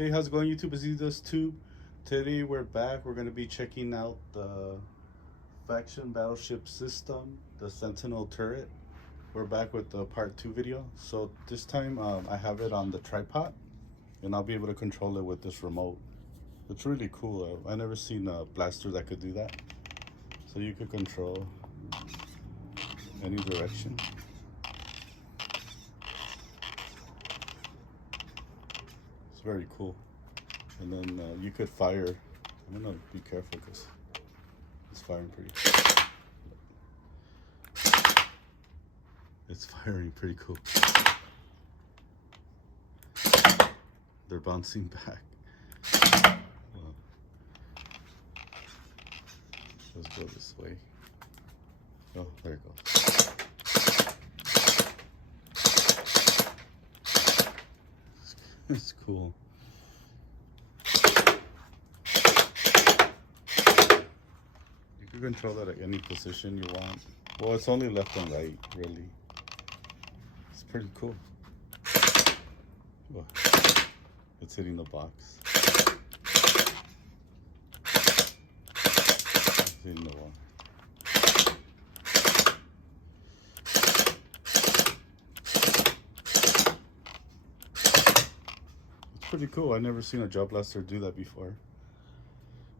Hey, how's it going, YouTube? Is this Tube? Today we're back. We're going to be checking out the faction battleship system, the Sentinel turret. We're back with the part 2 video. So this time I have it on the tripod and I'll be able to control it with this remote. It's really cool. I never seen a blaster that could do that. So you could control any direction. It's very cool. And then you could fire. I'm gonna be careful because it's firing pretty. It's firing pretty cool. They're bouncing back. Well, let's go this way. Oh, there it goes. It's cool. You can control that at any position you want. Well, it's only left and right, really. It's pretty cool. Well, it's hitting the box. It's hitting the wall. Pretty cool. I've never seen a Gel Blaster do that before.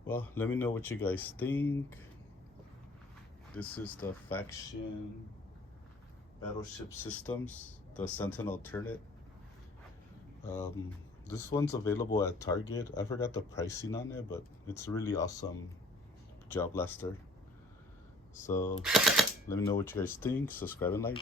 Well, let me know what you guys think. This is the faction battleship systems, the Sentinel turret. This one's available at Target. I forgot the pricing on it, but it's a really awesome Gel Blaster. So let me know what you guys think. Subscribe and like.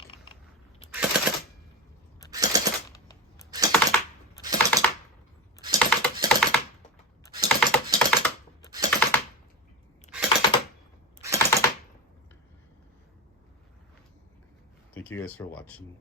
Thank you guys for watching.